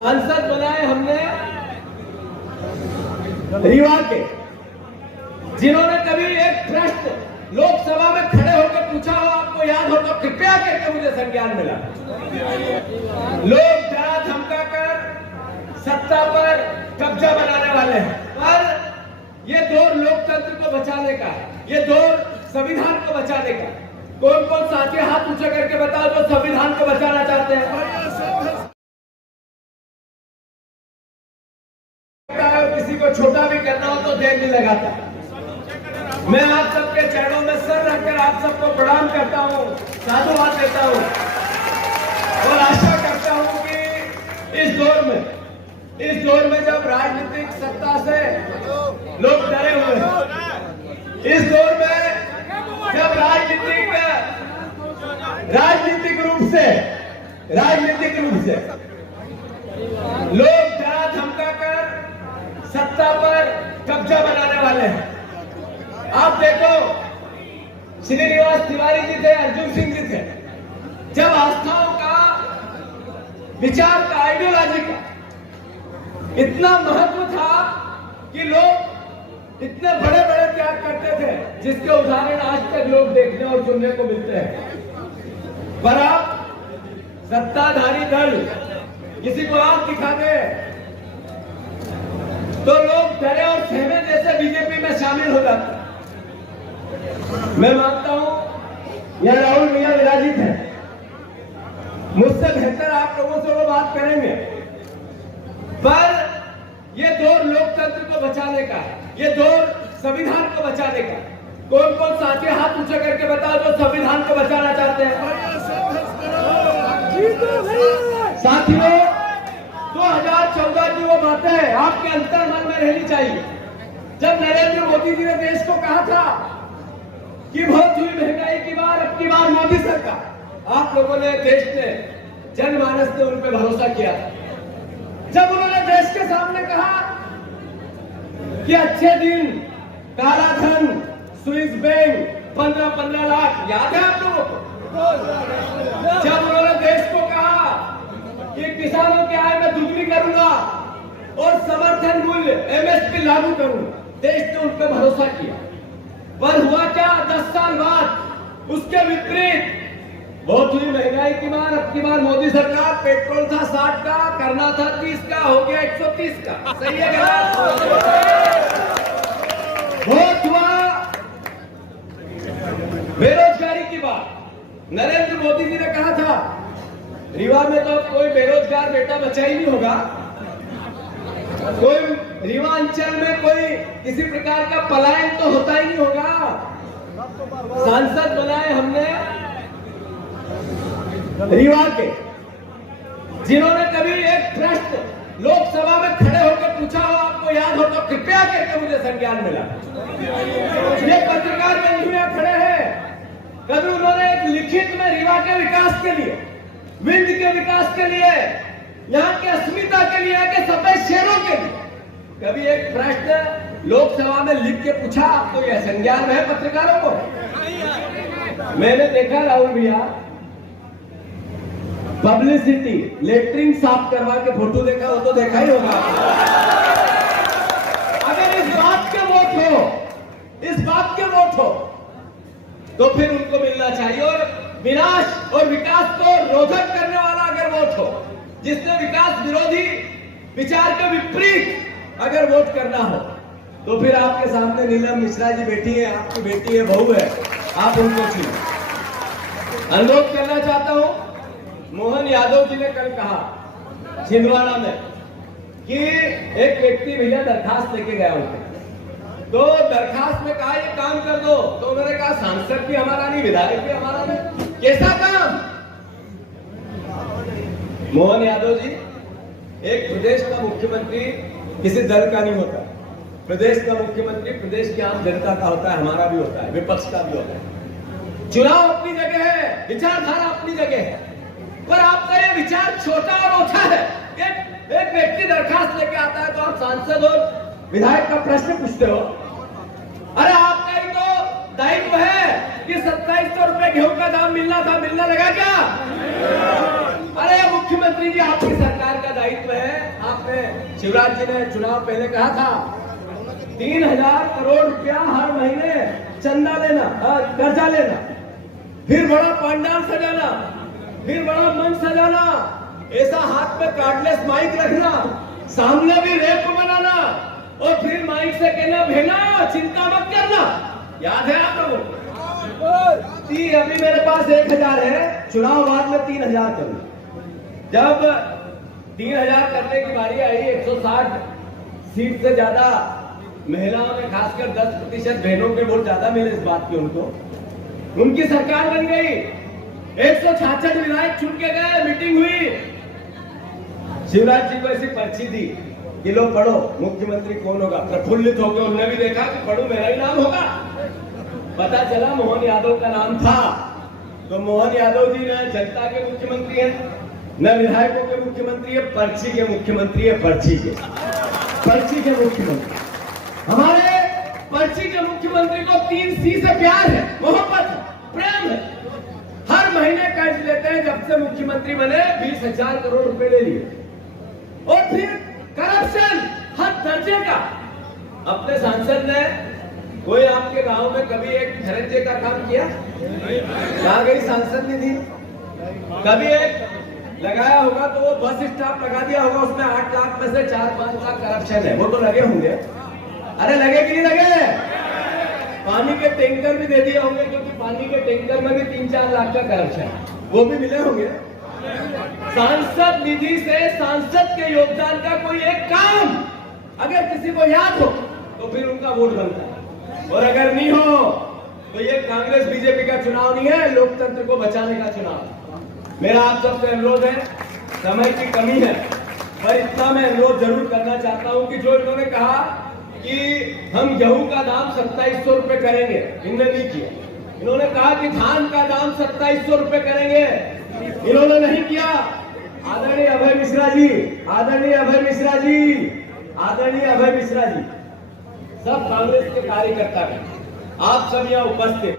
सांसद बनाए हमने रीवा के, जिन्होंने कभी एक प्रश्न लोकसभा में खड़े होकर पूछा हो, आपको याद हो तो कृपया करके मुझे संज्ञान मिला। लोग डरा धमका कर सत्ता पर कब्जा बनाने वाले हैं, पर ये दौर लोकतंत्र को बचाने का, ये दौर संविधान को बचाने का। कौन कौन साथी हाथ ऊंचा करके बताओ जो संविधान को बचाना चाहते हैं। किसी को छोटा भी करना हो तो देर नहीं लगाता। मैं आप सबके चरणों में सर रखकर आप सबको प्रणाम करता हूं, साधुवाद देता हूं और आशा करता हूं कि इस दौर में जब राजनीतिक सत्ता से लोग डरे हुए हैं, इस दौर में जब राजनीतिक रूप से लोग डरा धमका कर सत्ता पर कब्जा बनाने वाले हैं। आप देखो, श्रीनिवास तिवारी जी थे, अर्जुन सिंह जी थे, जब आस्थाओं का, विचार का, आइडियोलॉजी का इतना महत्व था कि लोग इतने बड़े बड़े त्याग करते थे, जिसके उदाहरण आज तक लोग देखने और सुनने को मिलते हैं। पर अब सत्ताधारी दल किसी को आंख दिखा दे तो लोग डरे और सहमे जैसे बीजेपी में शामिल हो जाते हैं। मैं मानता हूं यहां राहुल भैया विराजित है, मुझसे बेहतर आप लोगों से वो बात करेंगे, पर ये दौर लोकतंत्र को बचाने का, ये दौर संविधान को बचाने का। कौन कौन साथी हाथ ऊंचा करके बताओ जो संविधान को बचाना चाहते हैं। साथियों, 2014 की वो बातें आपके अंतर्मन में रहनी चाहिए, जब नरेंद्र मोदी जी ने देश को कहा था कि बहुत हुई महंगाई की बार, अब की बार मोदी सरकार। आप लोगों ने, देश ने, जनमानस ने उन पर भरोसा किया। जब उन्होंने देश के सामने कहा कि अच्छे दिन, काला धन, स्विस बैंक, 15-15 लाख, याद है आप लोगों को? जब उन्होंने देश को कहा कि किसानों की आय में दुगनी करूंगा और समर्थन मूल्य MSP लागू करूंगा, देश ने उन पर भरोसा किया। पर हुआ क्या? 10 साल बाद उसके विपरीत बहुत हुई महंगाई की मार, अब की बार मोदी सरकार। पेट्रोल था 60 का, करना था 30 का, हो गया 130 का। सही है क्या? बहुत हुआ बेरोजगारी की बात। नरेंद्र मोदी जी ने कहा था रीवा में तो कोई बेरोजगार बेटा बचा ही नहीं होगा, कोई रीवा अंचल में कोई किसी प्रकार का पलायन तो होता ही नहीं होगा। सांसद बनाए हमने रीवा के, जिन्होंने कभी एक प्रश्न लोकसभा में खड़े होकर पूछा हो, आपको याद हो तो कृपया करके मुझे संज्ञान मिला। ये पत्रकार बंधु यहाँ खड़े हैं, कभी उन्होंने एक लिखित में रीवा के विकास के लिए, विंध्य के विकास के लिए, यहाँ की अस्मिता के लिए, के सफेद शेरों के लिए कभी एक प्रश्न लोकसभा में लिख के पूछा? आपको यह संज्ञान है पत्रकारों को? मैंने देखा राहुल भैया, पब्लिसिटी, लेटरिंग साफ करवा के फोटो देखा हो तो देखा ही होगा। अगर इस बात के वोट हो तो फिर उनको मिलना चाहिए। और विनाश और विकास को रोधक करने वाला अगर वोट हो, जिसने विकास विरोधी विचार के विपरीत अगर वोट करना हो, तो फिर आपके सामने नीलम मिश्रा जी बैठी है, आपकी बेटी है, बहू है, आप उनको चुनो। अनुरोध करना चाहता हूं, मोहन यादव जी ने कल कहा छिंदवाड़ा में कि एक व्यक्ति भैया दरखास्त लेके गया उनके, तो दरखास्त में कहा ये काम कर दो, तो उन्होंने कहा सांसद भी हमारा नहीं, विधायक भी हमारा नहीं, कैसा काम? मोहन यादव जी, एक प्रदेश का मुख्यमंत्री किसी दल का नहीं होता। प्रदेश का मुख्यमंत्री प्रदेश की आम जनता का होता है, हमारा भी होता है, विपक्ष का भी होता है। चुनाव अपनी जगह है, विचारधारा अपनी जगह है, पर आपका ये विचार छोटा और ओछा है। एक व्यक्ति दरखास्त लेके आता है तो आप सांसद और विधायक का प्रश्न पूछते हो। अरे आपका ही तो दायित्व है कि 2700 रुपए गेहूं का दाम मिलना था, मिलने लगा क्या? अरे मुख्यमंत्री जी, आपकी सरकार का दायित्व है। आपने, शिवराज जी ने चुनाव पहले कहा था 3,000 करोड़ रुपया हर महीने चंदा लेना, कर्जा लेना, फिर बड़ा पंडाल सजाना, फिर बड़ा मंच सजाना, ऐसा हाथ में कार्डलेस माइक रखना, सामने भी रैप बनाना और फिर माइक से कहना भेना चिंता मत करना। याद है आप लोगों को? अभी मेरे पास 1,000 है, चुनाव बाद में 3,000 करूं। जब 3,000 करने की बारी आई, 160 सीट से ज्यादा महिलाओं में खासकर 10% बहनों के वोट ज्यादा मिले, इस बात की उनको, उनकी सरकार बन गई। 166 विधायक चुन के गए, मीटिंग हुई, शिवराज जी को ऐसी पर्ची दी कि लो पढ़ो मुख्यमंत्री कौन होगा। प्रफुल्लित हो गए, उन्होंने भी देखा कि पढ़ो मेरा ही नाम होगा। पता चला मोहन यादव का नाम था। तो मोहन यादव जी न जनता के मुख्यमंत्री हैं, न विधायकों के मुख्यमंत्री है, पर्ची के मुख्यमंत्री है। पर्ची के मुख्यमंत्री। हमारे पर्ची के मुख्यमंत्री को 3C से प्यार है, मोहब्बत है, प्रेम है। हर महीने कर्ज लेते हैं। जब से मुख्यमंत्री बने 20,000 करोड़ रुपए ले लिए। और फिर करप्शन हर दर्जे का। अपने सांसद ने, कोई आपके गांव में कभी एक धनंजय का काम किया? कहाँ गई सांसद निधि? कभी एक लगाया होगा तो वो बस स्टॉप लगा दिया होगा, उसमें 8 लाख में से 4-5 लाख करप्शन है, वो तो लगे होंगे। अरे लगे कि नहीं लगे? पानी के टैंकर भी दे दिए होंगे, क्योंकि पानी के टैंकर में भी 3-4 लाख का करप्शन है, वो भी मिले होंगे। सांसद निधि से सांसद के योगदान का कोई एक काम अगर किसी को याद हो तो फिर उनका वोट बनता है, और अगर नहीं हो तो ये कांग्रेस बीजेपी का चुनाव नहीं है, लोकतंत्र को बचाने का चुनाव। मेरा आप सबसे अनुरोध है, समय की कमी है, पर इतना मैं अनुरोध जरूर करना चाहता हूं कि जो इन्होंने कहा कि हम गेहूं का दाम 2700 रुपए करेंगे, इन्होंने नहीं किया। इन्होंने कहा कि धान का दाम 2700 रुपए करेंगे, इन्होंने नहीं किया। आदरणीय अभय मिश्रा जी, आदरणीय अभय मिश्रा जी, आदरणीय अभय मिश्रा जी, सब कांग्रेस के कार्यकर्ता हैं, आप सब यहाँ उपस्थित।